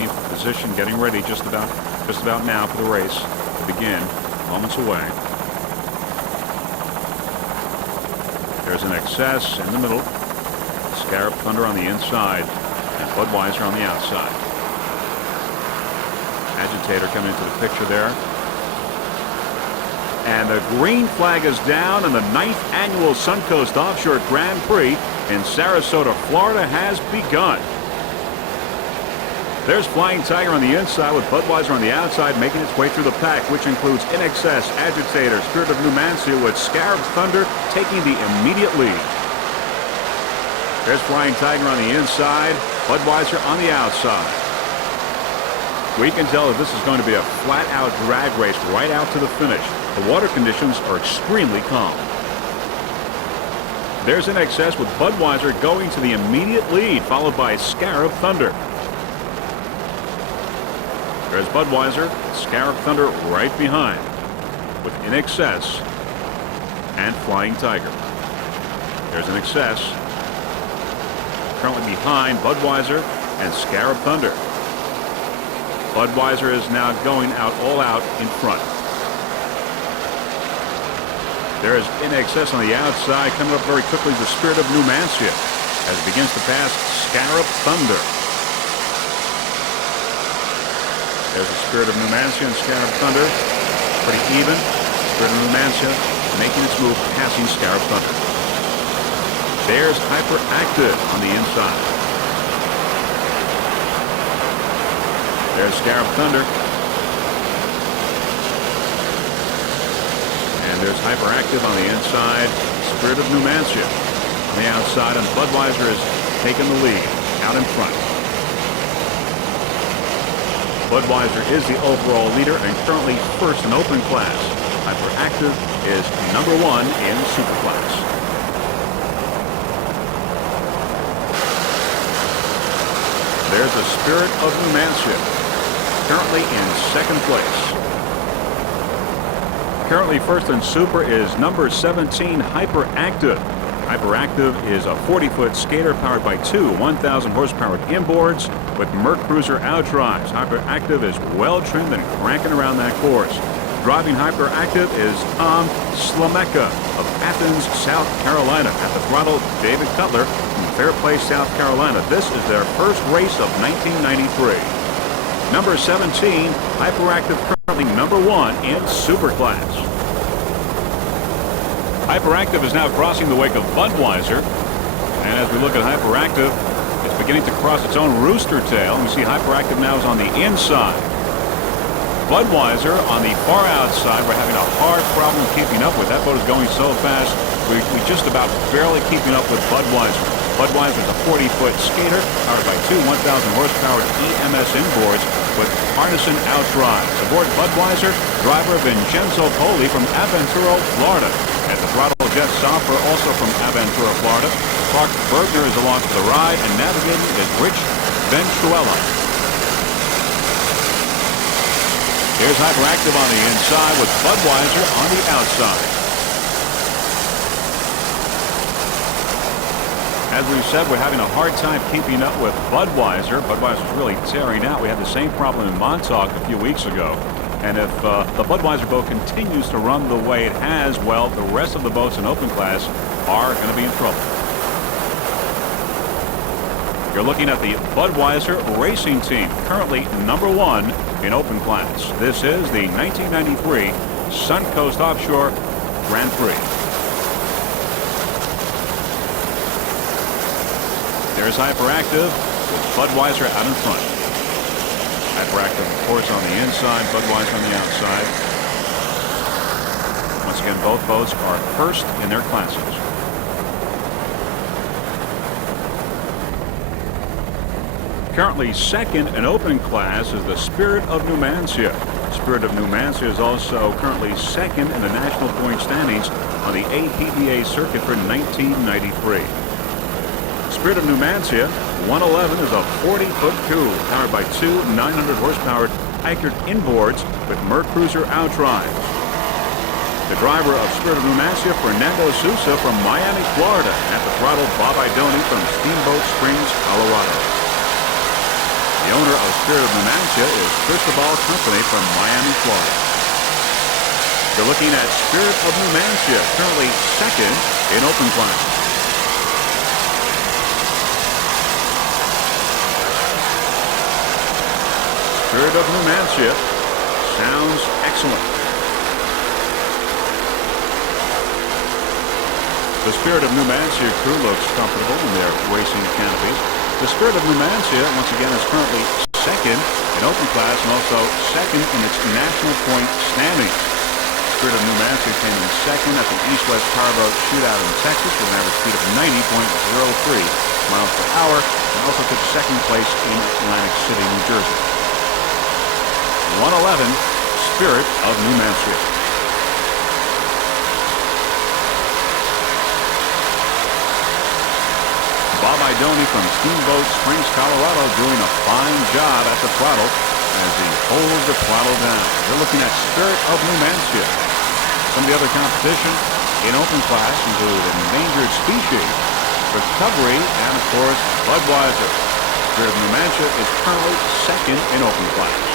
15th position, getting ready just about now for the race to begin. Moments away. There's an excess in the middle. Scarab Thunder on the inside, and Budweiser on the outside. Agitator coming into the picture there. And the green flag is down, and the 9th annual Suncoast Offshore Grand Prix in Sarasota, Florida has begun. There's Flying Tiger on the inside with Budweiser on the outside, making its way through the pack, which includes In Excess, Agitator, Spirit of Numancia, with Scarab Thunder taking the immediate lead. There's Flying Tiger on the inside, Budweiser on the outside. We can tell that this is going to be a flat-out drag race right out to the finish. The water conditions are extremely calm. There's In Excess with Budweiser going to the immediate lead, followed by Scarab Thunder. There's Budweiser, Scarab Thunder right behind, with In Excess and Flying Tiger. There's In Excess, currently behind Budweiser and Scarab Thunder. Budweiser is now going all out in front. There is In Excess on the outside, coming up very quickly, the Spirit of Numancia, as it begins to pass Scarab Thunder. There's the Spirit of Numancia and Scarab Thunder, pretty even. Spirit of Numancia making its move, passing Scarab Thunder. There's Hyperactive on the inside. There's Scarab Thunder. And there's Hyperactive on the inside. Spirit of Numancia on the outside, and Budweiser is taking the lead out in front. Budweiser is the overall leader and currently first in open class. Hyperactive is number 1 in superclass. There's the Spirit of Numancia, currently in second place. Currently first in super is number 17, Hyperactive. Hyperactive is a 40-foot skater powered by two 1,000 horsepower inboards with Merc Cruiser outdrives. Hyperactive is well trimmed and cranking around that course. Driving Hyperactive is Tom Slameka of Athens, South Carolina. At the throttle, David Cutler from Fairplay, South Carolina. This is their first race of 1993. Number 17, Hyperactive, currently number 1 in superclass. Hyperactive is now crossing the wake of Budweiser, and as we look at Hyperactive, it's beginning to cross its own rooster tail. We see Hyperactive now is on the inside. Budweiser on the far outside. We're having a hard problem keeping up with. That boat is going so fast, we just about barely keeping up with Budweiser. Budweiser is a 40-foot skater powered by two 1,000 horsepower EMS inboards with Arneson outdrives. Aboard Budweiser, driver Vincenzo Poli from Aventura, Florida. At the throttle, Jeff Soffer, also from Aventura, Florida. Clark Bergner is along for the ride, and navigating is Rich Ventuella. Here's Hyperactive on the inside with Budweiser on the outside. As we've said, we're having a hard time keeping up with Budweiser. Budweiser's really tearing out. We had the same problem in Montauk a few weeks ago. And if the Budweiser boat continues to run the way it has, well, the rest of the boats in open class are going to be in trouble. You're looking at the Budweiser racing team, currently number 1 in open class. This is the 1993 Suncoast Offshore Grand Prix. There's Hyperactive with Budweiser out in front. Hyperactive, of course, on the inside, Budweiser on the outside. Once again, both boats are first in their classes. Currently second in open class is the Spirit of Numancia. Spirit of Numancia is also currently second in the national point standings on the APBA circuit for 1993. Spirit of Numancia 111 is a 40-foot coupe powered by two 900 horsepower anchored inboards with Merc Cruiser outdrives. The driver of Spirit of Numancia, Fernando Sousa from Miami, Florida. At the throttle, Bob Idoni from Steamboat Springs, Colorado. The owner of Spirit of Numancia is Cristobal Company from Miami, Florida. You're looking at Spirit of Numancia, currently second in open class. Spirit of Numancia sounds excellent. The Spirit of Numancia crew looks comfortable in their racing canopies. The Spirit of Numancia, once again, is currently second in open class and also second in its national point standings. Spirit of Numancia came in second at the East-West Powerboat shootout in Texas with an average speed of 90.03 miles per hour and also took second place in Atlantic City, New Jersey. 111, Spirit of Numancia. Bob Idoni from Steamboat Springs, Colorado, doing a fine job at the throttle as he holds the throttle down. They're looking at Spirit of Numancia. Some of the other competition in open class include endangered species, recovery, and of course Budweiser. Spirit of Numancia is currently second in open class.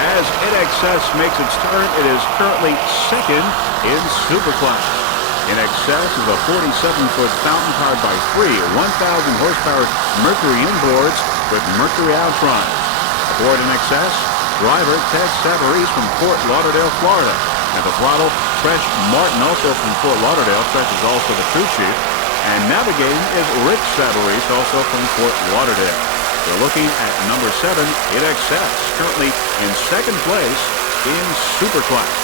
As InXS makes its turn, it is currently second in Superclass. InXS is a 47-foot fountain powered by three 1,000 horsepower Mercury inboards with Mercury outrides. Aboard InXS, driver Ted Savarese from Fort Lauderdale, Florida. At the throttle, Trish Martin, also from Fort Lauderdale. Trish is also the crew chief. And navigating is Rick Savarese, also from Fort Lauderdale. We're looking at number 7, InXS, currently in second place in Superclass.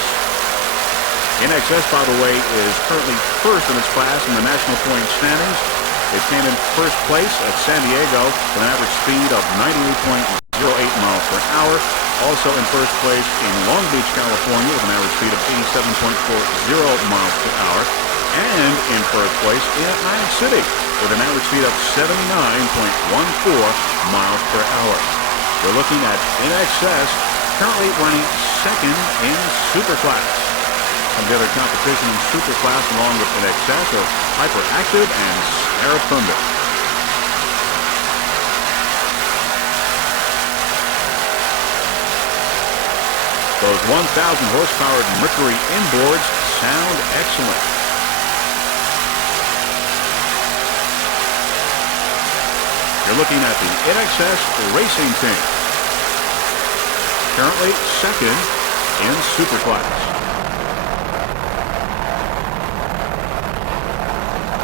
InXS, by the way, is currently first in its class in the national point standings. It came in first place at San Diego with an average speed of 98.08 miles per hour. Also in first place in Long Beach, California with an average speed of 87.40 miles per hour. And in first place in Atlantic City with an average speed of 79.14 miles per hour. We're looking at InXS currently running second in Superclass. Some of the other competition in Superclass along with InXS are Hyperactive and Sarasota. Those 1,000 horsepower Mercury inboards sound excellent. You're looking at the InXS racing team. Currently second in Superclass.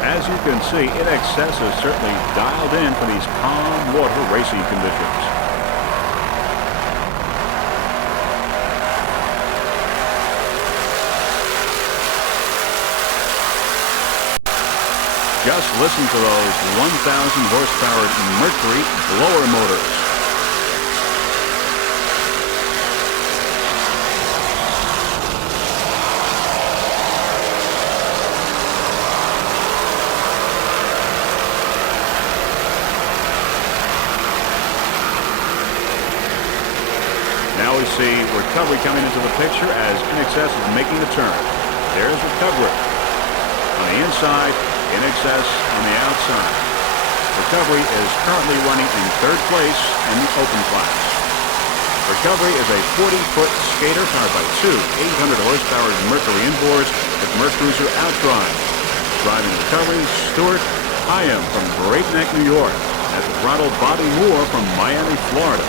As you can see, InXS is certainly dialed in for these calm water racing conditions. Just listen to those 1,000 horsepower Mercury blower motors. Now we see recovery coming into the picture as InXS is making the turn. There's recovery. On the inside, InXS on the outside. Recovery is currently running in third place in the open class. Recovery is a 40-foot skater powered by two 800 horsepower Mercury inboards with Mercruiser outdrive. Driving Recovery, Stuart Hyam from Great Neck, New York. At the throttle, Bobby Moore from Miami, Florida.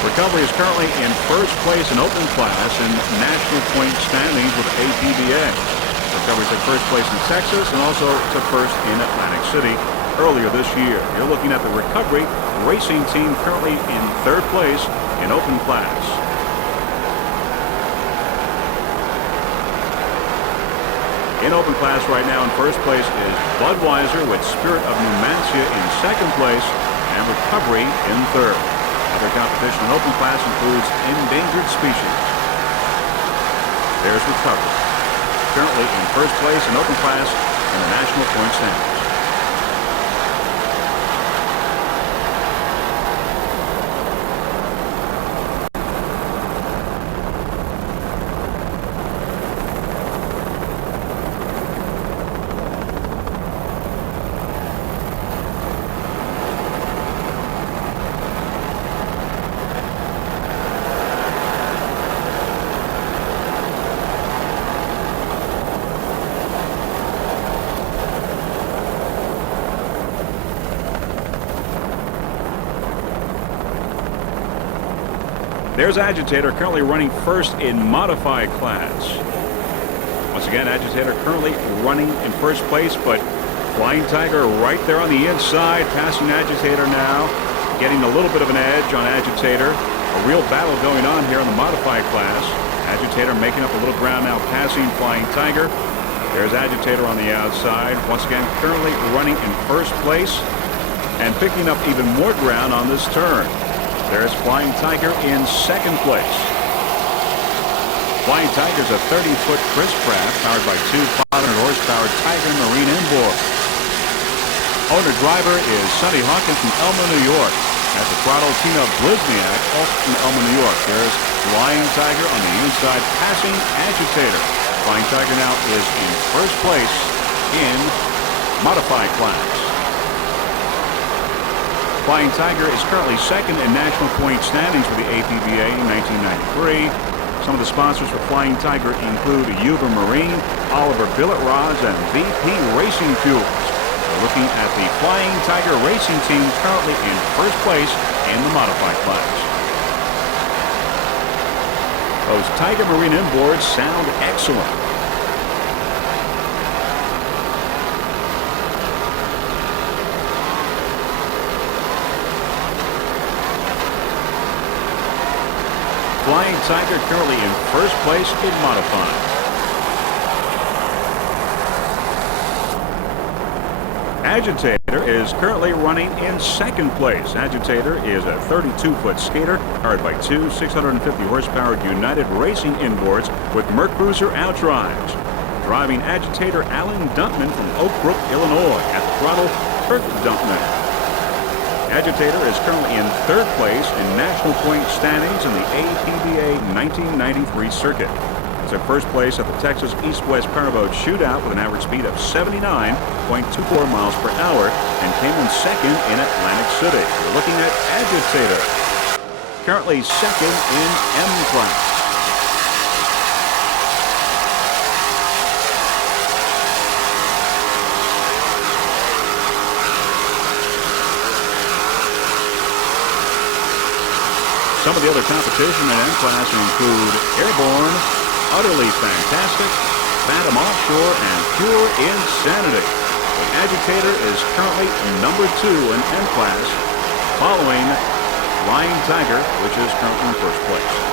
Recovery is currently in first place in open class in national point standings with APBA. Recovery took first place in Texas and also took first in Atlantic City earlier this year. You're looking at the Recovery racing team currently in third place in open class. In open class right now in first place is Budweiser with Spirit of Numancia in second place and Recovery in third. Other competition in open class includes Endangered Species. There's Recovery, currently in first place in open class in the national point standings. There's Agitator currently running first in modified class. Once again, Agitator currently running in first place, but Flying Tiger right there on the inside, passing Agitator now, getting a little bit of an edge on Agitator. A real battle going on here in the modified class. Agitator making up a little ground now, passing Flying Tiger. There's Agitator on the outside. Once again, currently running in first place and picking up even more ground on this turn. There's Flying Tiger in second place. Flying Tiger's a 30-foot Chris craft powered by two 500-horsepower Tiger Marine inboard. Owner-driver is Sonny Hawkins from Elma, New York. At the throttle, Tina Blizniak, also from Elma, New York. There's Flying Tiger on the inside, passing Agitator. Flying Tiger now is in first place in modified class. Flying Tiger is currently second in national point standings for the APBA in 1993. Some of the sponsors for Flying Tiger include Uber Marine, Oliver Billet Rods, and VP Racing Fuels. We're looking at the Flying Tiger racing team currently in first place in the modified class. Those Tiger Marine inboards sound excellent. Flying Tiger currently in first place in modified. Agitator is currently running in second place. Agitator is a 32-foot skater powered by two 650-horsepower United Racing inboards with Mercruiser outdrives. Driving Agitator, Alan Duntman from Oak Brook, Illinois. At the throttle, Kurt Duntman. Agitator is currently in third place in national point standings in the APBA 1993 circuit. It's in first place at the Texas East-West Powerboat shootout with an average speed of 79.24 miles per hour and came in second in Atlantic City. We're looking at Agitator, currently second in M class. Some of the other competition in M-Class include Airborne, Utterly Fantastic, Phantom Offshore, and Pure Insanity. The Agitator is currently number 2 in M-Class, following Flying Tiger, which is currently in first place.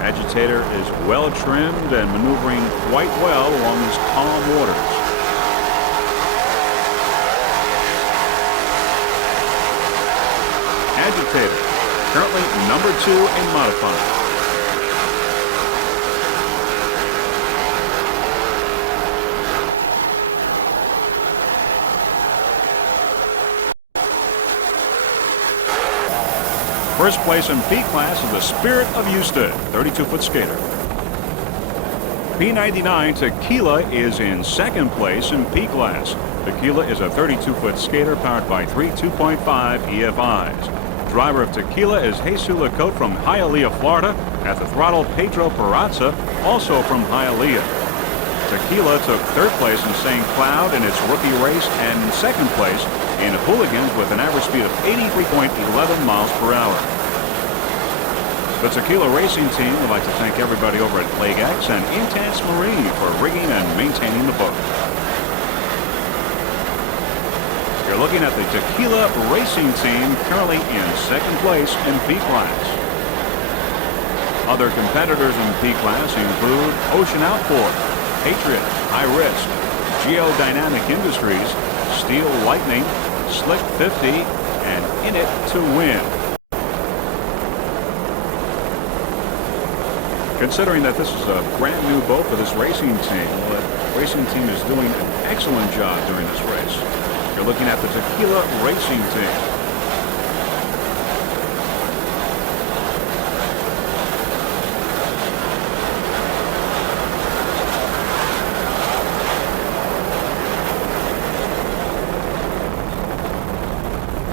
Agitator is well trimmed and maneuvering quite well along these calm waters. Agitator, currently number 2 in modified. First place in P class is the Spirit of Houston, 32-foot skater. P99 Tequila is in second place in P class. Tequila is a 32-foot skater powered by three 2.5 EFIs. Driver of Tequila is Jesus Lacote from Hialeah, Florida. At the throttle, Pedro Perazza, also from Hialeah. Tequila took third place in St. Cloud in its rookie race, and in second place in hooligans with an average speed of 83.11 miles per hour. The Tequila Racing Team would like to thank everybody over at Lake X and Intense Marine for rigging and maintaining the boat. You're looking at the Tequila Racing Team currently in second place in P class. Other competitors in P class include Ocean Outboard, Patriot, High Risk, Geodynamic Industries, Steel Lightning, Slick 50, and In It to Win. Considering that this is a brand new boat for this racing team, well, the racing team is doing an excellent job during this race. You're looking at the Tequila Racing Team.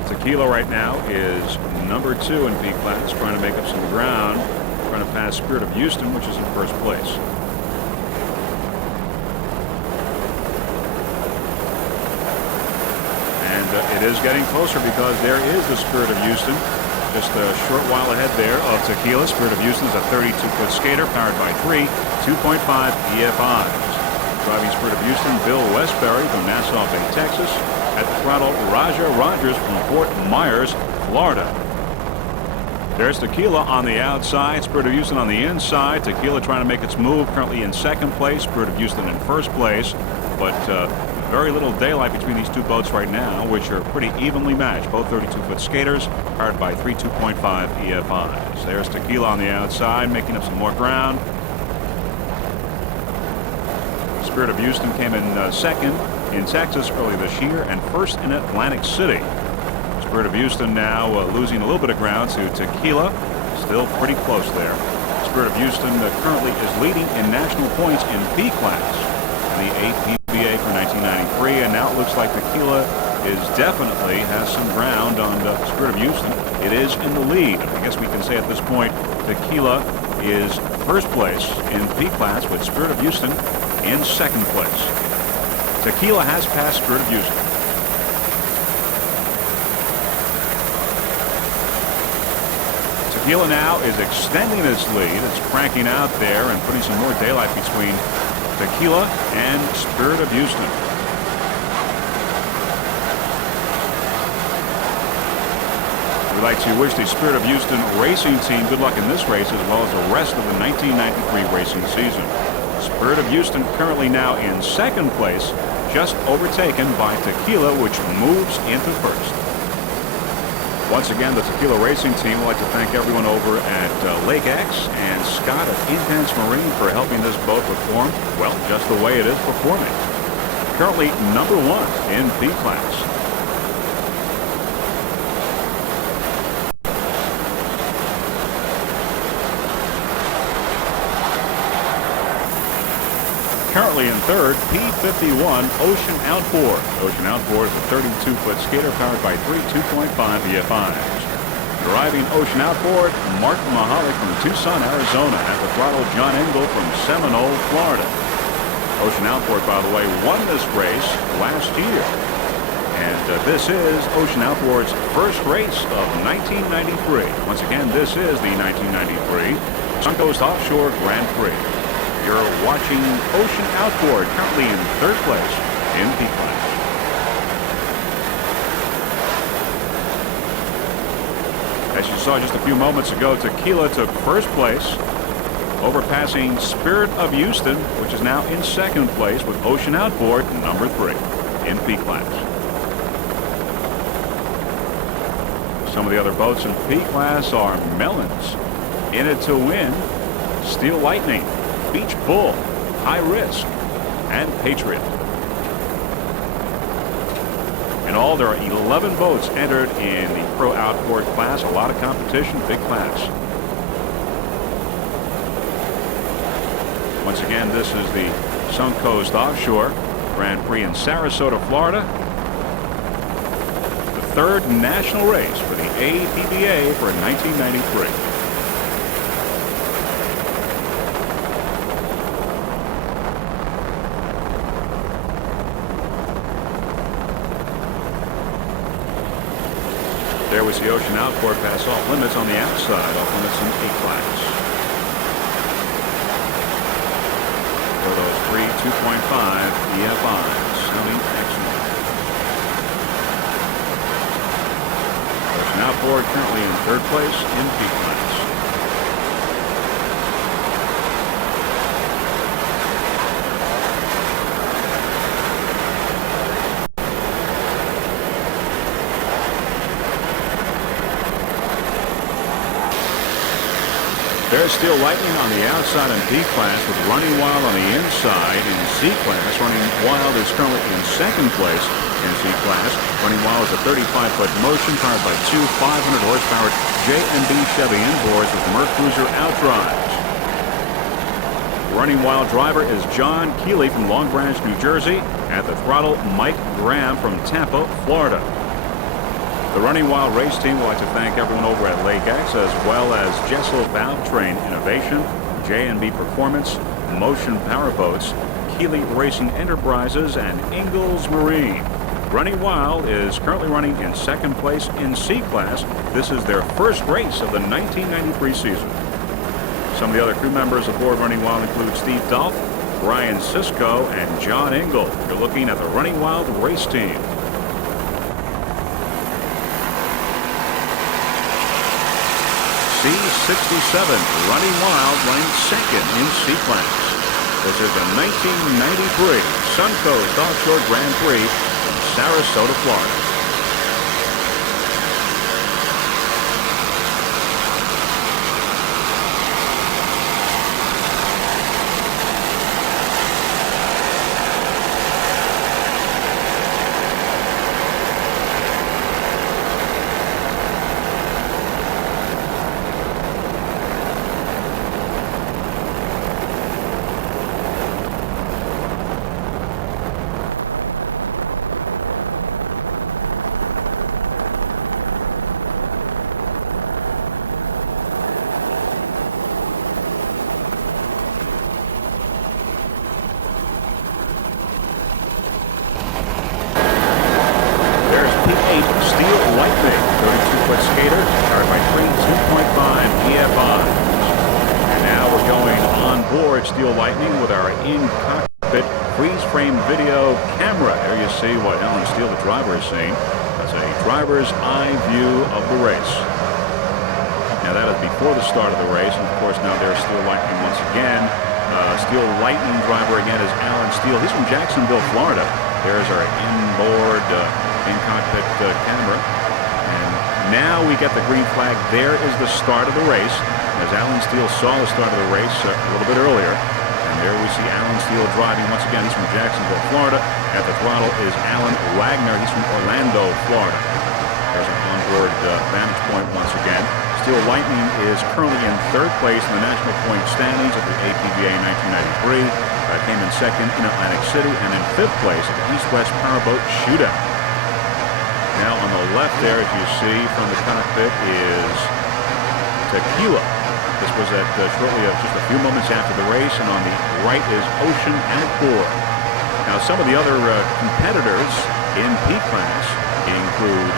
Tequila right now is number 2 in P class, trying to make up some ground. Trying to pass Spirit of Houston, which is in first place. And it is getting closer because there is the Spirit of Houston. Just a short while ahead there of Tequila. Spirit of Houston is a 32-foot skater powered by 3 2.5 EFIs. Driving Spirit of Houston, Bill Westbury from Nassau Bay, Texas. At the throttle, Raja Rogers from Fort Myers, Florida. There's Tequila on the outside, Spirit of Houston on the inside. Tequila trying to make its move, currently in second place. Spirit of Houston in first place. But very little daylight between these two boats right now, which are pretty evenly matched. Both 32-foot skaters, powered by 3 2.5 EFIs. There's Tequila on the outside, making up some more ground. Spirit of Houston came in second in Texas early this year and first in Atlantic City. Spirit of Houston now losing a little bit of ground to Tequila. Still pretty close there. Spirit of Houston currently is leading in national points in B class in the APBA for 1993. And now it looks like Tequila is definitely has some ground on Spirit of Houston. It is in the lead. I guess we can say at this point Tequila is first place in P class with Spirit of Houston in second place. Tequila has passed Spirit of Houston. Tequila now is extending its lead. It's cranking out there and putting some more daylight between Tequila and Spirit of Houston. We'd like to wish the Spirit of Houston racing team good luck in this race as well as the rest of the 1993 racing season. Spirit of Houston currently now in second place, just overtaken by Tequila, which moves into first. Once again, the Tequila Racing Team would like to thank everyone over at Lake X and Scott at Intense Marine for helping this boat perform, well, just the way it is performing. Currently number 1 in B class. Currently in third, P51 Ocean Outboard. Ocean Outboard is a 32-foot skater powered by 3 2.5 EFIs. Driving Ocean Outboard, Mark Mahalik from Tucson, Arizona. At the throttle, John Engel from Seminole, Florida. Ocean Outboard, by the way, won this race last year. And this is Ocean Outboard's first race of 1993. Once again, this is the 1993 Suncoast Offshore Grand Prix. You're watching Ocean Outboard, currently in third place in P class. As you saw just a few moments ago, Tequila took first place, overpassing Spirit of Houston, which is now in second place with Ocean Outboard, number 3 in P class. Some of the other boats in P class are Melons, In It to Win, Steel Lightning, Beach Bull, High Risk, and Patriot. In all, there are 11 boats entered in the Pro Outboard class. A lot of competition, big class. Once again, this is the Suncoast Offshore Grand Prix in Sarasota, Florida. The third national race for the APBA for 1993. the Ocean Outport pass off limits on the outside, off limits in A-class. For those three 2.5 EFIs, sounding excellent. Ocean Outport currently in third place in B-class. There's Steel Lightning on the outside in B-class with Running Wild on the inside in C-class. Running Wild is currently in second place in C-class. Running Wild is a 35-foot motion powered by two 500-horsepower J&B Chevy inboards with Mercruiser outdrives. Running Wild driver is John Keeley from Long Branch, New Jersey. At the throttle, Mike Graham from Tampa, Florida. The Running Wild race team would like to thank everyone over at Lake X, as well as Jessel Valve Train Innovation, J&B Performance, Motion Powerboats, Keeley Racing Enterprises, and Ingalls Marine. Running Wild is currently running in second place in C-class. This is their first race of the 1993 season. Some of the other crew members aboard Running Wild include Steve Dolph, Brian Sisko, and John Ingle. You're looking at the Running Wild race team. C67, Running Wild, running second in C-class. This is the 1993 Suncoast Offshore Grand Prix in Sarasota, Florida. Steel Lightning, 32-foot skater, powered by three 2.5 EFIs. And now we're going on board Steel Lightning with our in-cockpit freeze-frame video camera. There you see what Alan Steele, the driver, is seeing. That's a driver's eye view of the race. Now that is before the start of the race, and of course now there's Steel Lightning once again. Steel Lightning driver again is Alan Steele. He's from Jacksonville, Florida. There's our inboard in-cockpit camera. And now we get the green flag. There is the start of the race. As Alan Steele saw the start of the race a little bit earlier. And there we see Alan Steele driving once again. He's from Jacksonville, Florida. At the throttle is Alan Wagner. He's from Orlando, Florida. There's an onboard vantage point once again. Steel Lightning is currently in third place in the national point standings at the APBA in 1993. Came in second in Atlantic City and in fifth place at the East-West Powerboat Shootout. Now on the left there, as you see from the cockpit, is Tequila. This was at shortly just a few moments after the race, and on the right is Ocean Outport. Now some of the other competitors in P-Class include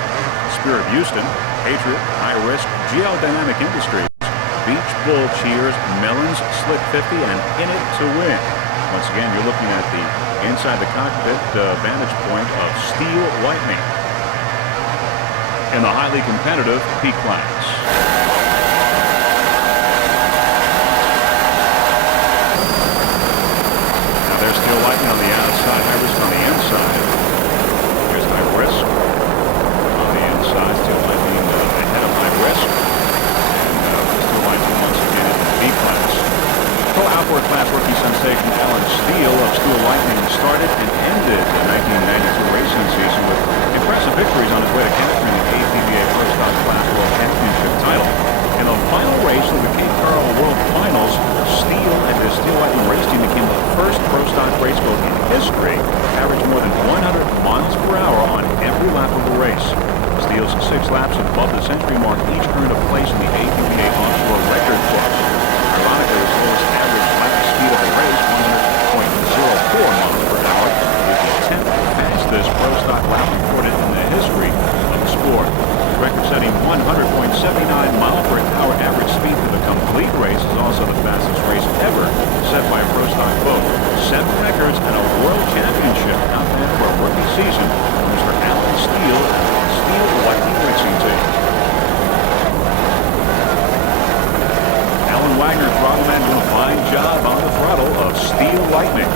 Spirit of Houston, Patriot, High Risk, Geodynamic Industries, Beach Bull Cheers, Mellons, Slick 50, and In It to Win. Once again, you're looking at the inside the cockpit vantage point of Steel Lightning in the highly competitive P-Class. Now there's Steel Lightning on the outside, High Risk on the inside. Here's High Risk on the inside. Steel Lightning ahead of High Risk. And Steel Lightning once again in the B-Class. Outboard class rookie sensation Alan Steele of Steel Lightning started and ended the 1992 racing season with impressive victories on his way to capturing the APBA First Class World Championship title. In the final race of the Cape Coral World Finals, Steele and his Steel Lightning race team became the first pro stock race boat in history to average more than 100 miles per hour on every lap of the race. Steele's 6 laps above the century mark each earned a place in the APBA Offshore record book. Ironically, his lowest average lap speed of the race, 100.04 miles per hour, is the 10th fastest pro stock lap recorded in the history of the sport. Record-setting 100 mile-per-hour average speed for the complete race is also the fastest race ever set by a pro stock boat. 7 records and a world championship. Not bad for a rookie season for Mr. Alan Steele, Steel Lightning Racing Team. Alan Wagner, throttleman, doing a fine job on the throttle of Steel Lightning.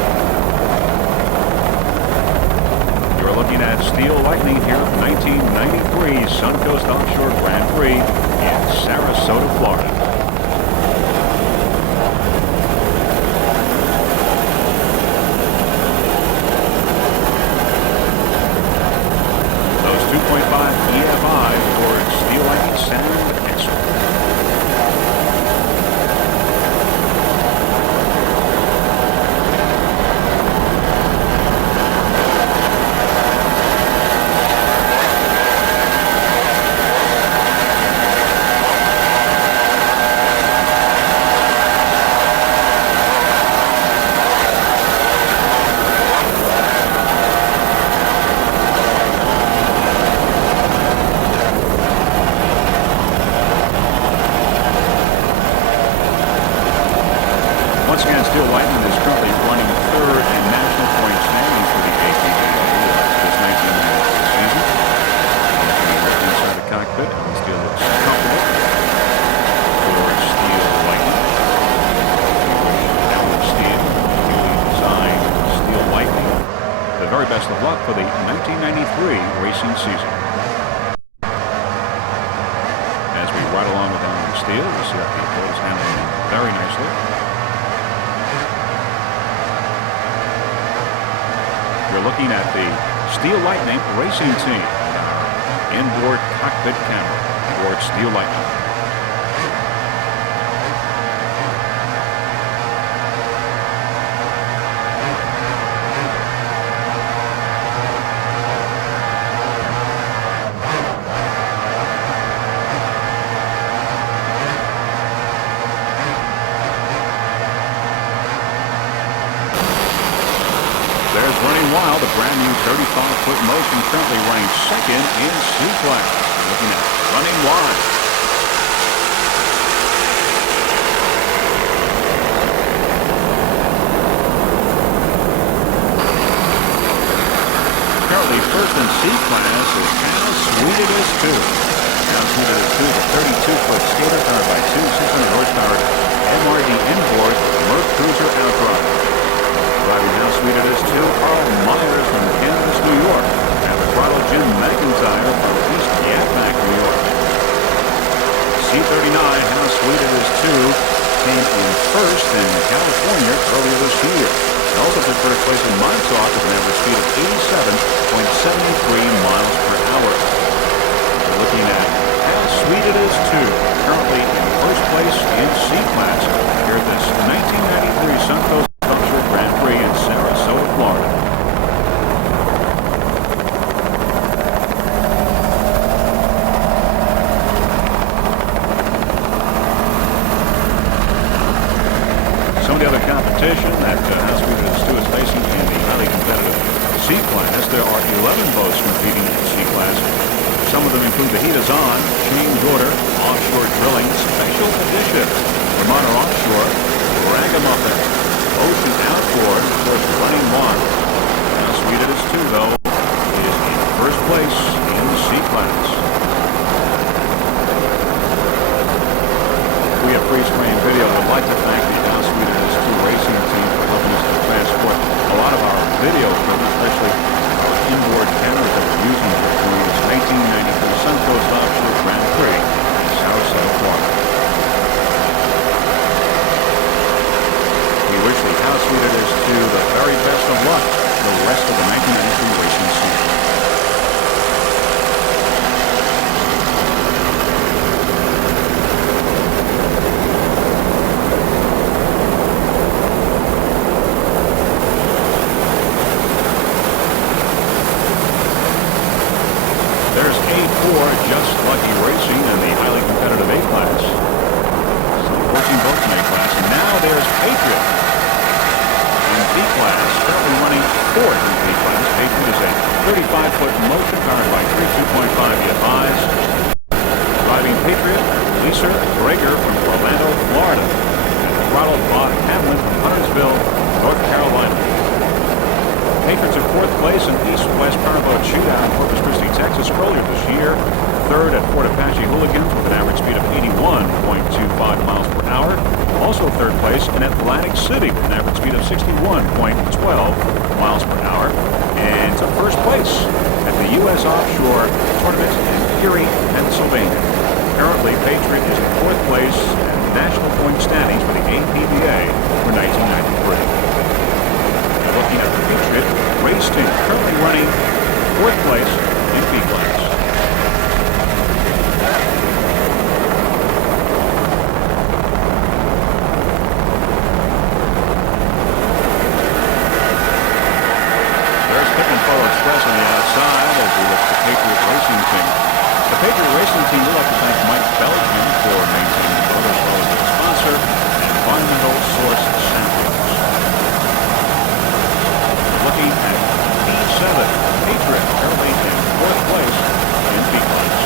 You're looking at Steel Lightning here at the 1993 Suncoast Offshore Grand Prix in Sarasota, Florida. Those 2.5 EFI for Steel Lightning sound excellent. Once again, Steel Lightning is currently running third in national point standings for the APBA this 1996 season. Inside the cockpit, and Steel looks comfortable for Steel Lightning. Alan Steele, newly designed Steel Lightning. The very best of luck for the 1993 racing season. As we ride along with Alan Steele, we see that the boat is handling very nicely. You're looking at the Steel Lightning Racing Team inboard cockpit camera aboard Steel Lightning. There's Running Wild, a brand new 35-foot motion, currently running second in C-Class. Looking at Running Wild. Currently first in C-Class is How Sweet It Is Too. How Sweet It Is Too, the 32-foot skater powered by two 600 horsepower MRD inboard Merc Cruiser outrider. Driving How Sweet It Is Too, Carl Myers from Kansas, New York. And the throttle Jim McIntyre from East Yaphank, New York. C-39, How Sweet It Is Too, came in first in California earlier this year. It also took first place in Montauk with an average speed of 87.73 miles per hour. We're looking at How Sweet It Is Too, currently in first place in C-Class here at this 1993 Suncoast Offshore Grand Prix in Sarasota, Florida. Some of the other competition that How Sweet It Is Too is facing in the highly competitive C-Class. There are 11 boats competing in C-Class. Some of them include the Heat Is On, Change Order, Offshore Drilling, Special Edition, Vermont Offshore, Ragamuffin, Ocean Outboard, of course, Running Wild. How Sweet It Is Too, though, is in first place in the C-Class. We have freeze-frame video. We'd like to thank the How Sweet It Is Too racing team for helping us to transport a lot of our video equipment, especially our inboard cameras that we're using during this 1993 Suncoast Offshore Grand Prix in Sarasota, Florida. We wish the How Sweet It Is Too the very best of luck for the rest of the 1993 racing season. There's A4 Just Lucky Racing in the highly competitive A-Class. Some 14 boats in A-Class, and now there's Patriot in B-Class, currently running fourth in B-Class. Patriot is a 35-foot motion powered by three 2.5 EFIs. Driving Patriot Pacer Drager from Orlando, Florida. At the throttle, Bob Hamlin from Huntersville, North Carolina. Patriots in 4th place in East-West Powerboat Shootout in Corpus Christi, Texas earlier this year. 3rd at Fort Apache Hooligans with an average speed of 81.25 miles per hour. Also 3rd place in Atlantic City with an average speed of 61.12 miles per hour. And to 1st place at the U.S. Offshore Tournament in Erie, Pennsylvania. Currently, Patriot is in 4th place at the national point standings for the APBA for 1993. Looking at the Patriot race team, currently running 4th place in B class. There's Pick and Pull Express on the outside as we look at the Patriot racing team. The Patriot racing team would like to thank Mike Belgian for maintaining the motorsport as a sponsor and environmental source samples. Looking at B7, Patriot currently in 4th place in B class.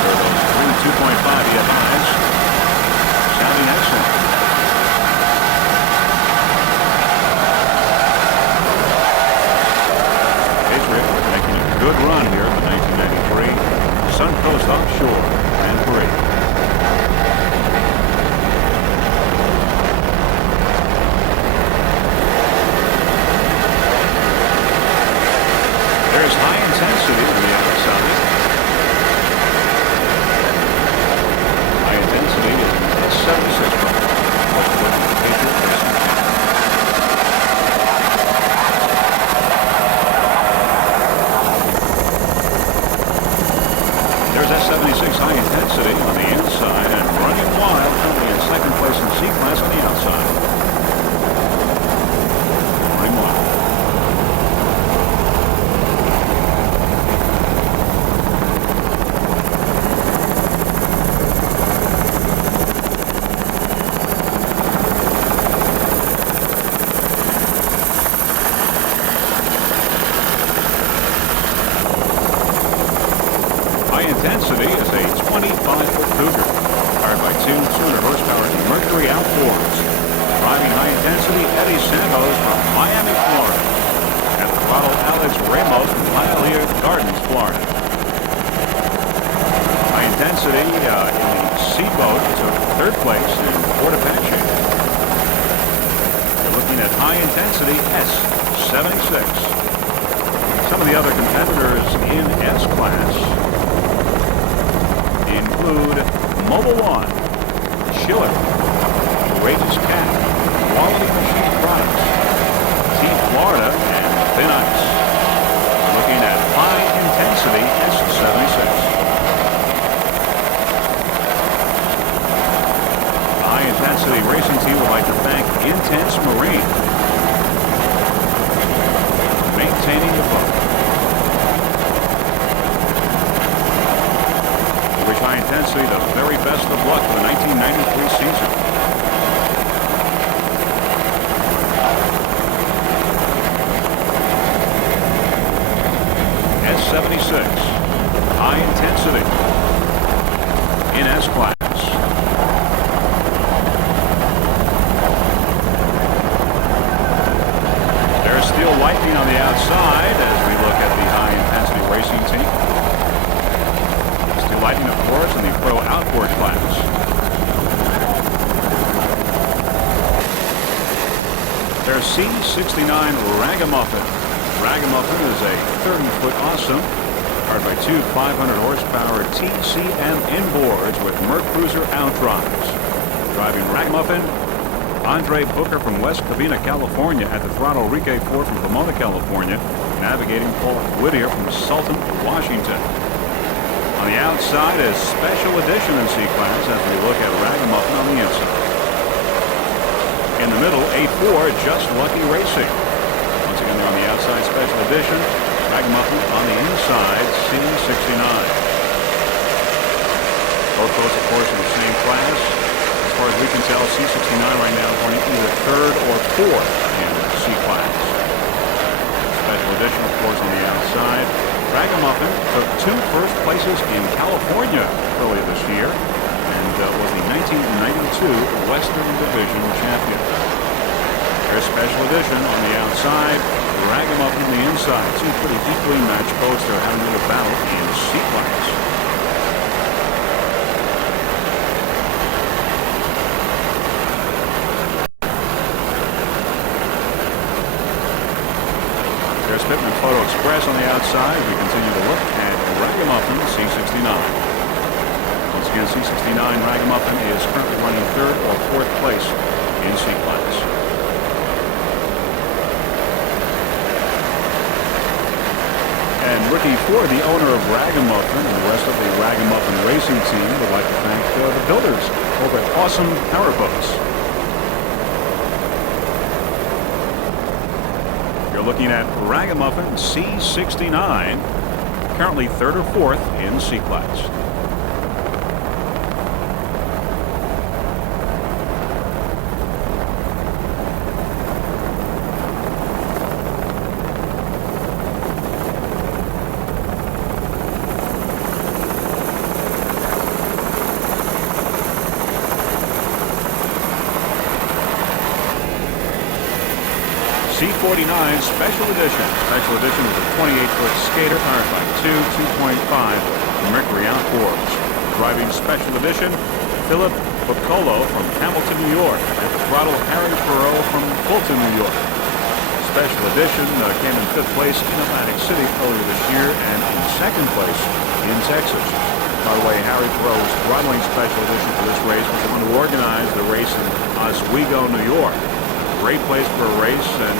There are those three 2.5 EFIs, sounding excellent. Patriot making a good run here in the 1993 Suncoast Offshore Grand Prix. There's high intensity on the outside. High intensity is 76 miles. There's S76 high intensity on the inside and running wild, currently in 2nd place in C class on the outside. Running wild. Intensity is a 25-foot Cougar, powered by two 200 horsepower Mercury outboards. Driving high intensity, Eddie Santos from Miami, Florida. At the throttle, Alex Ramos from Hialeah Gardens, Florida. High intensity in the Seaboat took 3rd place in Fort Apache. You're looking at high intensity S76. Some of the other competitors in S class include Mobile One, Schiller, Courageous Cat, Quality Machine Products, Team Florida, and Thin Ice. Looking at high intensity S76. The high intensity racing team would like to thank Intense Marine for maintaining the boat. High intensity, the very best of luck for the 1993 season. S76, high intensity in S class. There's still lightning on the outside as we look at the high intensity racing team. Lightning, of course, in the Pro Outboard class. There's C69 Ragamuffin. Ragamuffin is a 30-foot awesome, powered by two 500 horsepower TCM inboards with Mercruiser outdrives. Driving Ragamuffin, Andre Booker from West Covina, California. At the throttle, Enrique Ford from Pomona, California. Navigating, Paul Whittier from Sultan, Washington. On the outside is Special Edition in C-Class as we look at Ragamuffin on the inside. In the middle, A4, Just Lucky Racing. Once again, they're on the outside, Special Edition. Ragamuffin on the inside, C69. Both boats, of course, in the same class. As far as we can tell, C69 right now is running either 3rd or 4th in C-Class. Special Edition, of course, on the outside. Ragamuffin took 2 first places in California earlier this year and was the 1992 Western Division champion. Their special edition on the outside, Ragamuffin on the inside. 2 pretty equally matched boats. They're having a battle in seaplanes. There's Pittman Photo Express on the outside. We continue to look at Ragamuffin C69. Once again, C69 Ragamuffin is currently running 3rd or 4th place in seaplanes. And Ricky Ford, the owner of Ragamuffin and the rest of the Ragamuffin racing team, would like to thank the builders over at Awesome Powerboats. You're looking at Ragamuffin C69, currently 3rd or 4th in C-Class. C49 Special Edition. Special Edition is a 28-foot skater powered by 2.5 Mercury outboards. Driving Special Edition, Philip Piccolo from Hamilton, New York. At the throttle, Harry Perot from Fulton, New York. Special Edition came in 5th place in Atlantic City earlier this year and in 2nd place in Texas. By the way, Harry Perot's throttling Special Edition for this race was the one who organized the race in Oswego, New York. Great place for a race and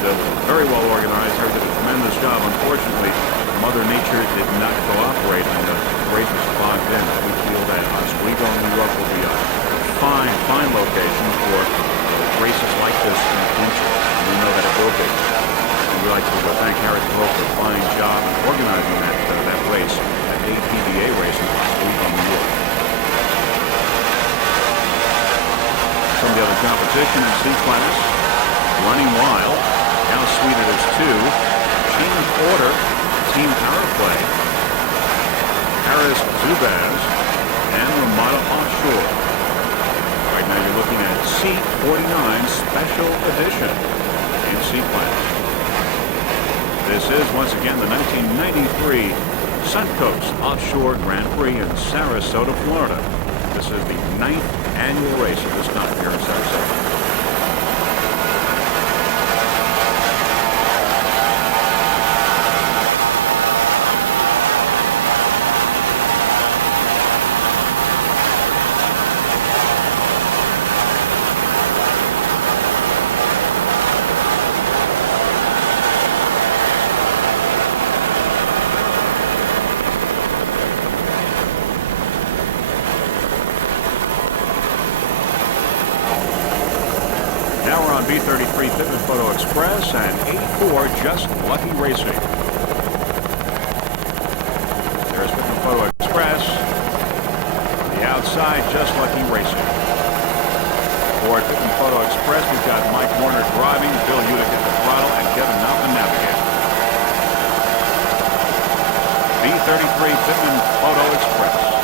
very well organized. Harry did a tremendous job. Unfortunately, Mother Nature did not cooperate and the race was clogged in. We feel that Oswego, New York will be a fine location for races like this in the future. And we know that it will be. And we'd like to thank Harry Perot for a fine job in organizing that race, that APBA race in Oswego, New York. Some of the other competition in C-Class. Running Wild, How Sweet It Is Too, Team Order, Team Power Play, Paris Zubaz, and Ramada Offshore. Right now you're looking at C49 Special Edition in C-Class. This is once again the 1993 Suncoast Offshore Grand Prix in Sarasota, Florida. This is the 9th annual race of this kind here in Sarasota. Now we're on B33 Pittman Photo Express and 84 Just Lucky Racing. There's Pittman Photo Express. On the outside, Just Lucky Racing. For Pittman Photo Express, we've got Mike Warner driving, Bill Udick at the throttle, and Kevin Malcolm navigating. B33 Pittman Photo Express.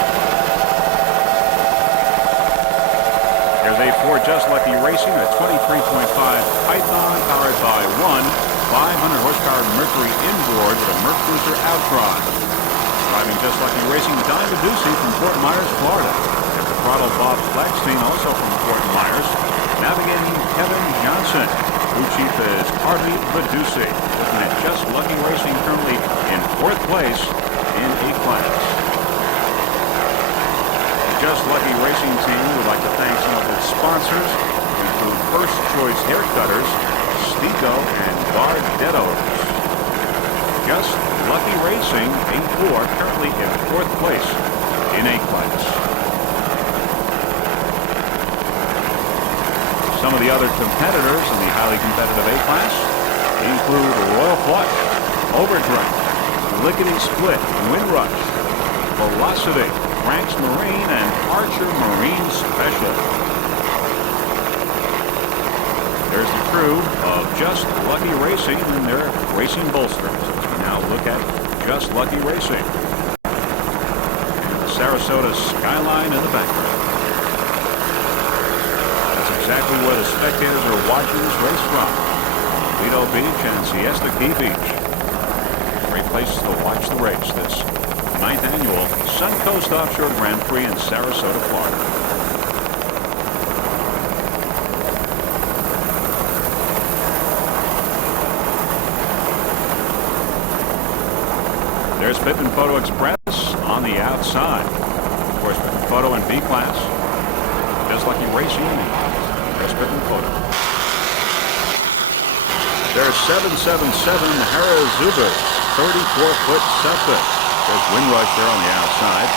There's a Ford Just Lucky Racing, a 23.5 Python powered by one 500 horsepower Mercury inboard with a Mercruiser outdrive. Driving Just Lucky Racing, Don Meducci from Fort Myers, Florida. At the throttle, Bob Fleckstein, also from Fort Myers. Navigating Kevin Johnson. Crew chief is Harvey Meducci. Looking at Just Lucky Racing currently in 4th place in A-Class. Just Lucky Racing Team would like to thank some of its sponsors, include First Choice Hair Cutters, Stico, and Bardettos. Just Lucky Racing, A4, currently in 4th place in A-Class. Some of the other competitors in the highly competitive A-Class include Royal Flush, Overdrive, Lickety Split, Windrush, Velocity, Frank's Marine, and Archer Marine Special. There's the crew of Just Lucky Racing and their racing bolsters. As we now look at Just Lucky Racing. And the Sarasota skyline in the background. That's exactly where the spectators are watching this race from. Lido Beach and Siesta Key Beach. Great places to watch the race. This 9th annual Suncoast Offshore Grand Prix in Sarasota, Florida. There's Pit and Photo Express on the outside. Of course, Pit and Photo in B class. Just Lucky Racing in E class. There's Pit and Photo. There's 777 Harazubas, 34-foot septic. There's Windrush there on the outside.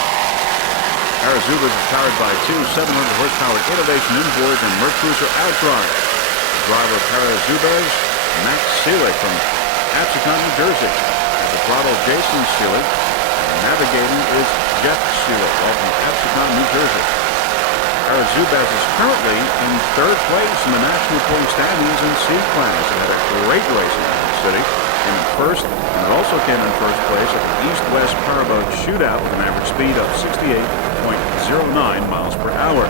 Harazubas is powered by two 700-horsepower Innovation inboards and Mercruiser outdrive. The driver of Harazubas, Max Seelig from Apache, New Jersey. The throttle, Jason Seelig. Navigating is Jeff Seelig, all from Apache, New Jersey. Harazubas is currently in 3rd place in the national point standings in C class. It had a great race in Atlantic City. In first, and it also came in first place at the East-West Powerboat Shootout with an average speed of 68.09 miles per hour.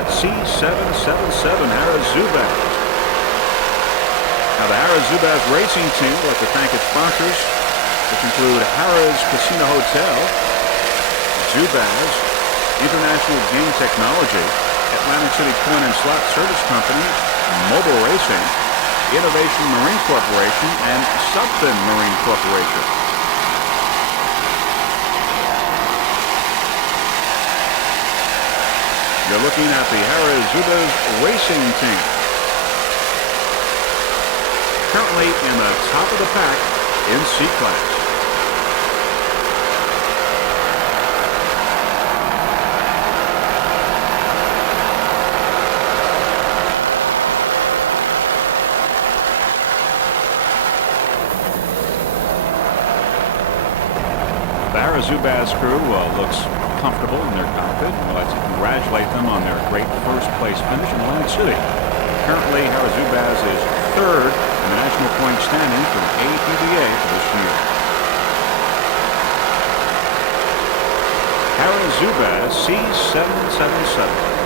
At C777 Harazubas. Now the Harazubas racing team would like to thank its sponsors, which include Harrah's Casino Hotel, Zubaz, International Game Technology, Atlantic City Coin and Slot Service Company, Mobile Racing, Innovation Marine Corporation, and Subfin Marine Corporation. You're looking at the Harazubas racing team. Currently in the top of the pack in C class. The Harazubas crew looks comfortable in their cockpit. I'd like to congratulate them on their great first place finish in Atlantic City. Currently, Harazubas is 3rd in the national point standing for the APBA for this year. Harazubas C777.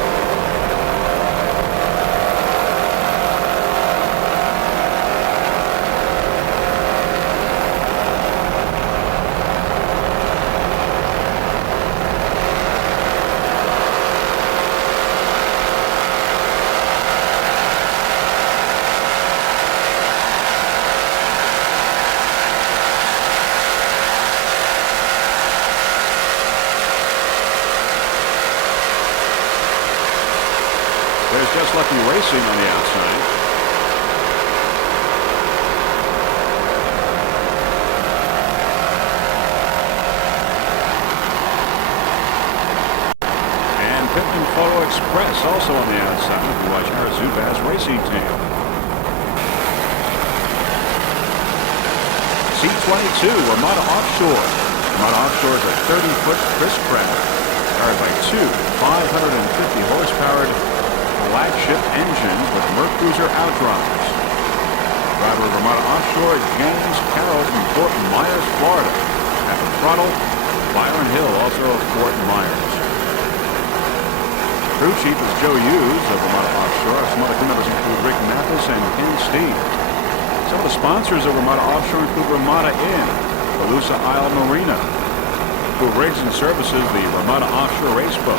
There's Just Lucky Racing on the outside. And Pit and Photo Express also on the outside. If you watch Harazubas racing team. C22 Ramada Offshore. Ramada Offshore is a 30-foot Chris Pratt, powered by two 550-horsepower flagship engines with Mercruiser outdrives. Driver of Ramada Offshore, James Carroll from Fort Myers, Florida. At the throttle, Byron Hill, also of Fort Myers. Crew chief is Joe Hughes of Ramada Offshore. Some other crew members include Rick Mathis and Ken Steed. Some of the sponsors of Ramada Offshore include Ramada Inn, Calusa Isle Marina, who rigs and services the Ramada Offshore Raceboat.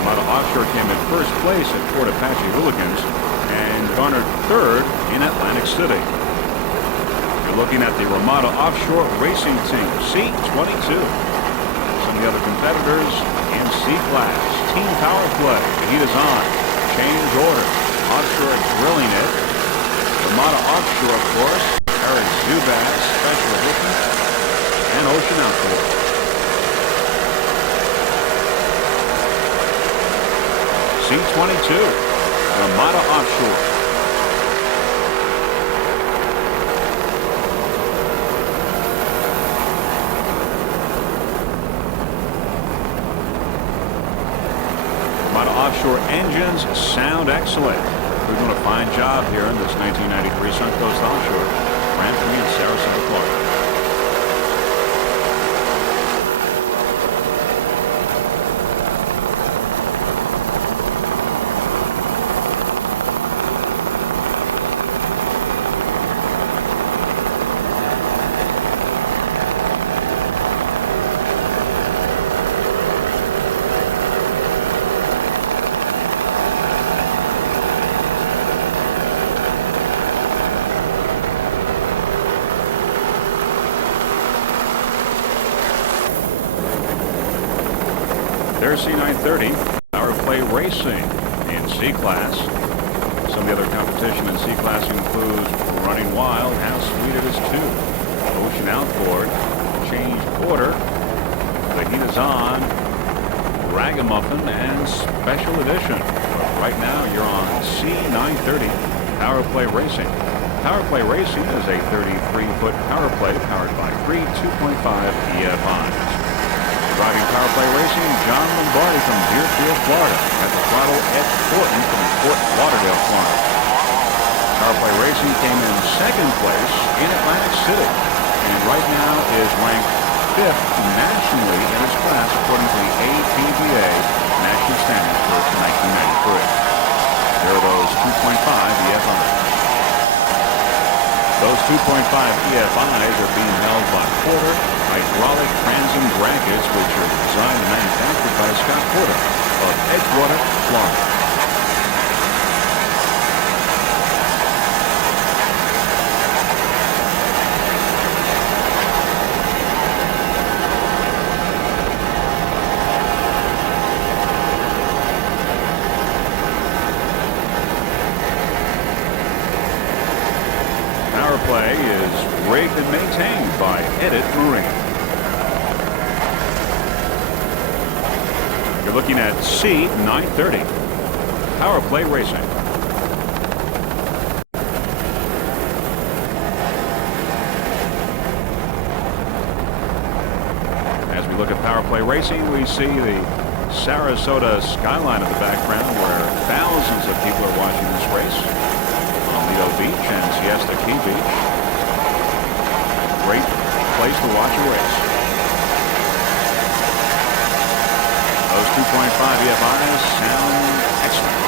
Ramada Offshore came in first place at Fort Apache Hooligans and garnered 3rd in Atlantic City. You're looking at the Ramada Offshore Racing Team, C22. Some of the other competitors in C class. Team Power Play, the heat is on. Change order. Offshore drilling it. Ramada Offshore, of course. Harazubas, Special Edition, and Ocean Outdoor. C22, Ramada Offshore. Ramada Offshore engines sound excellent. We're doing a fine job here in this 1993 Suncoast Offshore Grand Prix in Sarasota, Florida. There's C930, Power Play Racing in C-Class. Some of the other competition in C-Class includes Running Wild, How Sweet It Is Too, Ocean Outboard, Change Order, The Heat Is On, Ragamuffin, and Special Edition. But right now you're on C930, Power Play Racing. Power Play Racing is a 33-foot power play powered by three 2.5 EFIs. Driving Power Play Racing, John Lombardi from Deerfield, Florida. At the throttle, Ed Thornton from Fort Lauderdale, Florida. Power Play Racing came in second place in Atlantic City, and right now is ranked 5th nationally in its class according to the APBA National Standards for 1993. There are those 2.5 EFIs. Those 2.5 EFIs are being held by Porter hydraulic transom brackets, which are designed and manufactured by Scott Porter of Edgewater, Florida. Power Play is rigged and maintained by Edit Marine. You're looking at C930, Power Play Racing. As we look at Power Play Racing, we see the Sarasota skyline in the background where thousands of people are watching this race. Lido Beach and Siesta Key Beach. Great place to watch a race. Those 2.5 EFIs sound excellent.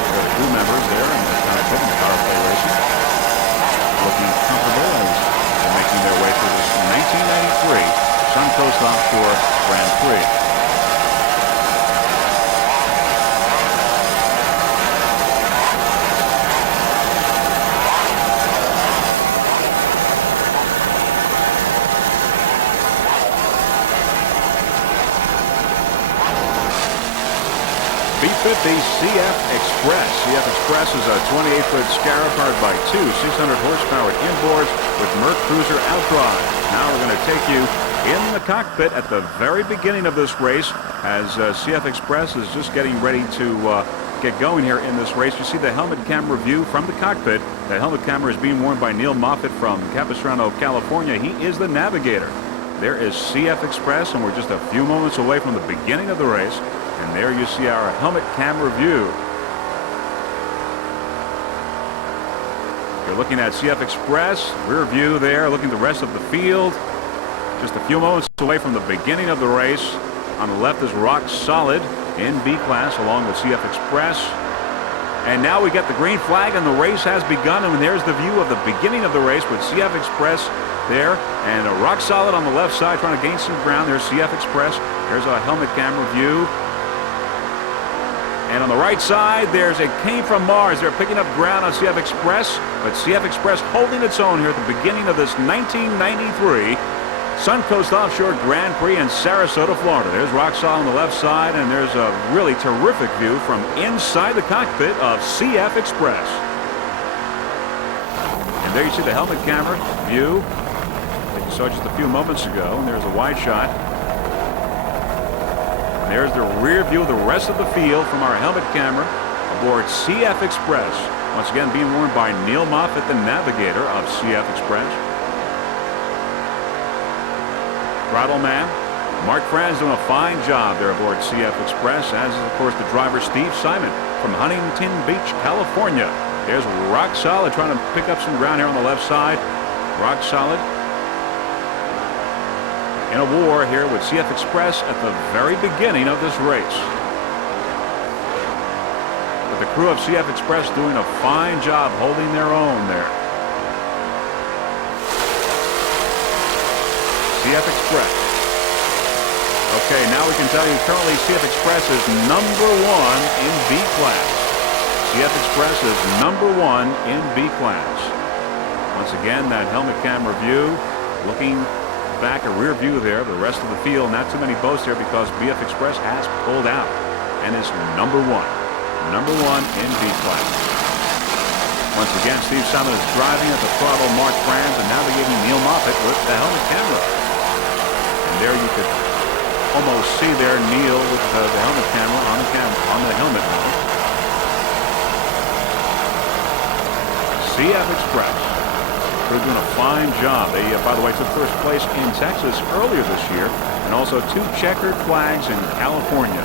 There are crew members there in the cockpit in Power Play Racing, looking comfortable as they're making their way through this 1993 Suncoast Offshore Grand Prix. B-50 CF Express. CF Express is a 28-foot Scarab powered by two 600-horsepower inboards with Merc Cruiser outdrive. Now we're going to take you in the cockpit at the very beginning of this race as CF Express is just getting ready to get going here in this race. You see the helmet camera view from the cockpit. That helmet camera is being worn by Neil Moffett from Capistrano, California. He is the navigator. There is CF Express, and we're just a few moments away from the beginning of the race. And there you see our helmet camera view. You're looking at CF Express, rear view there, looking at the rest of the field. Just a few moments away from the beginning of the race. On the left is Rock Solid in B class along with CF Express. And now we get the green flag and the race has begun. And there's the view of the beginning of the race with CF Express there and a Rock Solid on the left side trying to gain some ground. There's CF Express. There's a helmet camera view. And on the right side, there's a Came From Mars. They're picking up ground on CF Express, but CF Express holding its own here at the beginning of this 1993 Suncoast Offshore Grand Prix in Sarasota, Florida. There's Rock Solid on the left side, and there's a really terrific view from inside the cockpit of CF Express. And there you see the helmet camera view that you saw just a few moments ago, and there's a wide shot. There's the rear view of the rest of the field from our helmet camera aboard CF Express. Once again being worn by Neil Moffett, the navigator of CF Express. Throttle man, Mark Franz doing a fine job there aboard CF Express, as is, of course, the driver Steve Simon from Huntington Beach, California. There's Rock Solid trying to pick up some ground here on the left side. Rock Solid in a war here with CF Express at the very beginning of this race. But the crew of CF Express doing a fine job holding their own there. CF Express. Okay, now we can tell you currently CF Express is number one in B class. CF Express is number one in B class. Once again, that helmet camera view looking back a rear view there of the rest of the field. Not too many boats there because BF Express has pulled out and is number one in B class. Once again, Steve Simon is driving at the throttle, Mark Franz, and navigating Neil Moffett with the helmet camera. And there you could almost see there Neil with the helmet camera on the helmet mount. CF Express, they're doing a fine job. They, by the way, took first place in Texas earlier this year, and also 2 checkered flags in California.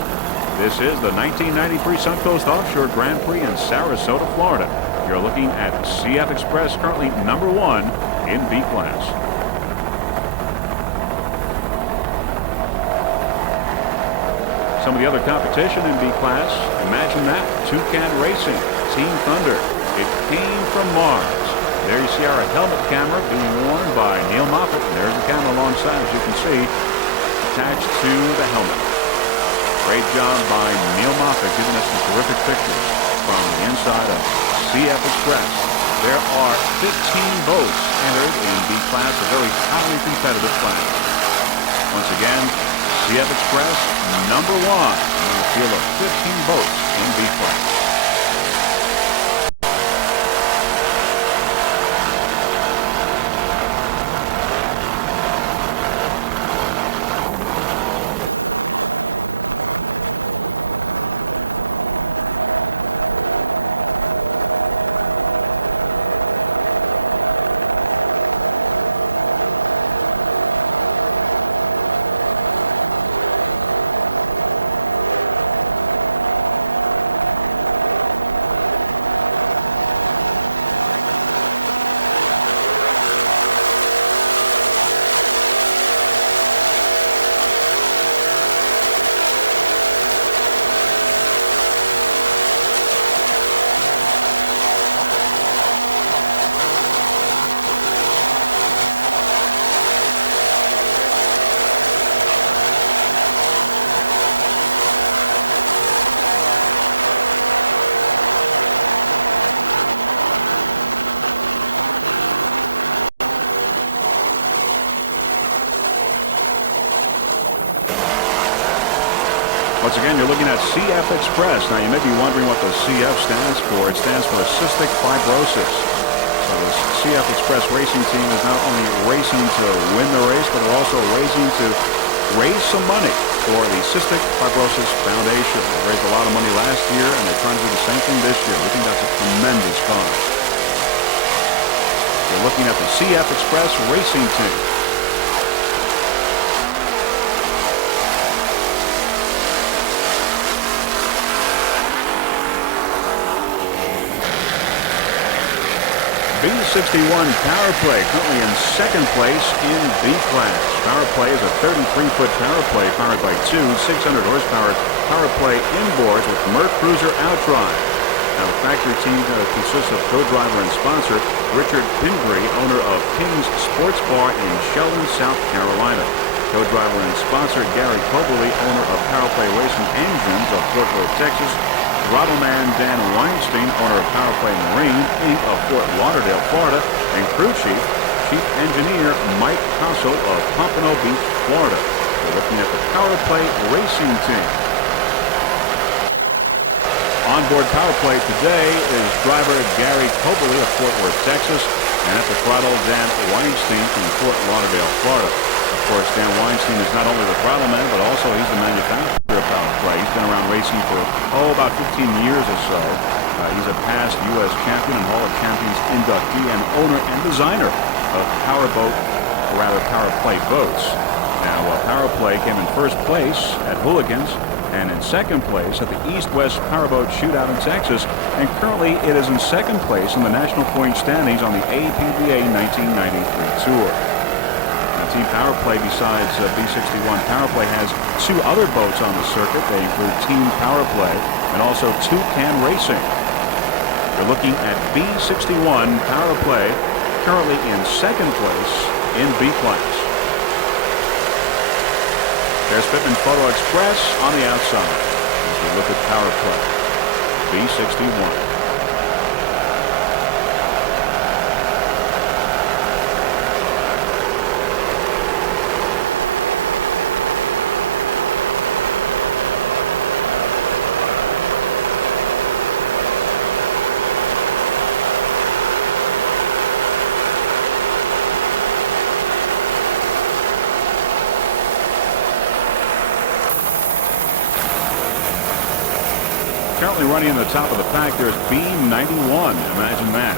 This is the 1993 Suncoast Offshore Grand Prix in Sarasota, Florida. You're looking at CF Express, currently number one in B class. Some of the other competition in B class, imagine that, Toucan Racing, Team Thunder. It came from Mars. There you see our helmet camera being worn by Neil Moffett. And there's the camera alongside, as you can see, attached to the helmet. Great job by Neil Moffett, giving us some terrific pictures from the inside of CF Express. There are 15 boats entered in B class, a very highly competitive class. Once again, CF Express, number one in a field of 15 boats in B class. Once again, you're looking at CF Express. Now, you may be wondering what the CF stands for. It stands for cystic fibrosis. So the CF Express racing team is not only racing to win the race, but they're also racing to raise some money for the Cystic Fibrosis Foundation. They raised a lot of money last year, and they're trying to do the same thing this year. We think that's a tremendous cause. You're looking at the CF Express racing team. B61 Power Play currently in second place in B class. Power Play is a 33-foot Power Play powered by 2 600-horsepower Power Play inboards with Merc Cruiser outdrive. Now, the factory team consists of co-driver and sponsor Richard Pingree, owner of King's Sports Bar in Sheldon, South Carolina. Co-driver and sponsor Gary Coberly, owner of Power Play Racing Engines of Fort Worth, Texas. Throttle man Dan Weinstein, owner of Power Play Marine, Inc. of Fort Lauderdale, Florida, and crew chief engineer Mike Hassel of Pompano Beach, Florida. We're looking at the Power Play racing team. Onboard Power Play today is driver Gary Coberly of Fort Worth, Texas, and at the throttle Dan Weinstein from Fort Lauderdale, Florida. Of course, Dan Weinstein is not only the throttle man, but also he's the manufacturer of Power Play. He's been around racing for, about 15 years or so. He's a past U.S. champion and Hall of Champions inductee and owner and designer of Powerboat, or rather Power Play boats. Now, Power Play came in first place at Hooligans and in second place at the East-West Powerboat Shootout in Texas, and currently it is in second place in the national point standings on the APBA 1993 Tour. Team Power Play, besides B61 Power Play, has 2 other boats on the circuit. They include Team Power Play and also Toucan Racing. You're looking at B61 Power Play, currently in second place in B class. There's Pittman Photo Express on the outside as we look at Power Play, B61. Currently running in the top of the pack, there's B91. Imagine that.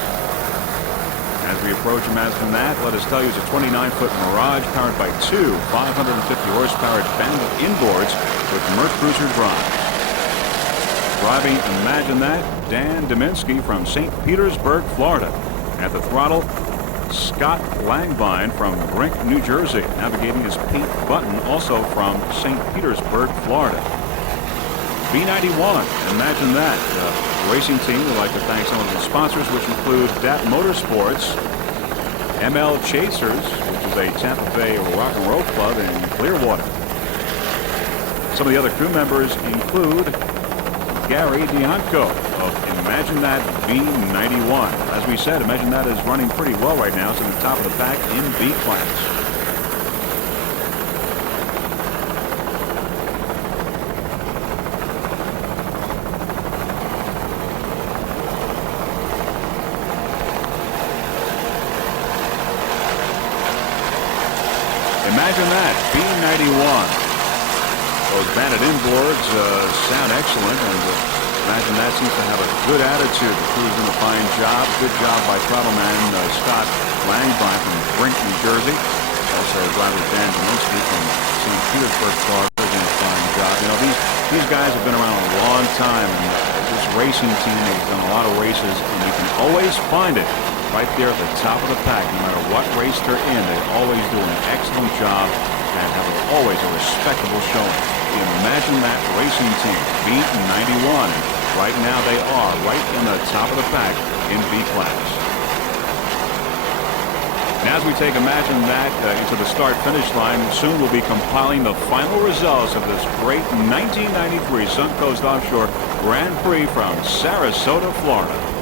As we approach Imagine That, let us tell you it's a 29-foot Mirage powered by two 550 horsepower Bandit inboards with Merc Cruiser drive. Driving Imagine That, Dan Dominski from St. Petersburg, Florida. At the throttle, Scott Langvine from Brink, New Jersey. Navigating his pink button, also from St. Petersburg, Florida. B91, Imagine That. The racing team would like to thank some of the sponsors, which include DAP Motorsports, ML Chasers, which is a Tampa Bay rock and roll club in Clearwater. Some of the other crew members include Gary Dianco of Imagine That B91. As we said, Imagine That is running pretty well right now. It's in the top of the pack in B class. Imagine That, B91. Those Bandit inboards sound excellent, and Imagine That seems to have a good attitude. The crew's doing a fine job. Good job by Trottleman Scott Langvine from Brink, New Jersey. Also driver Dan Dominski from St. Petersburg, Florida, doing a fine job. You know, these guys have been around a long time, and this racing team has done a lot of races, and you can always find it right there at the top of the pack. No matter what race they're in, they always do an excellent job and have always a respectable showing. The Imagine That racing team, B91. Right now they are right in the top of the pack in B class. And as we take Imagine That into the start-finish line, soon we'll be compiling the final results of this great 1993 Suncoast Offshore Grand Prix from Sarasota, Florida.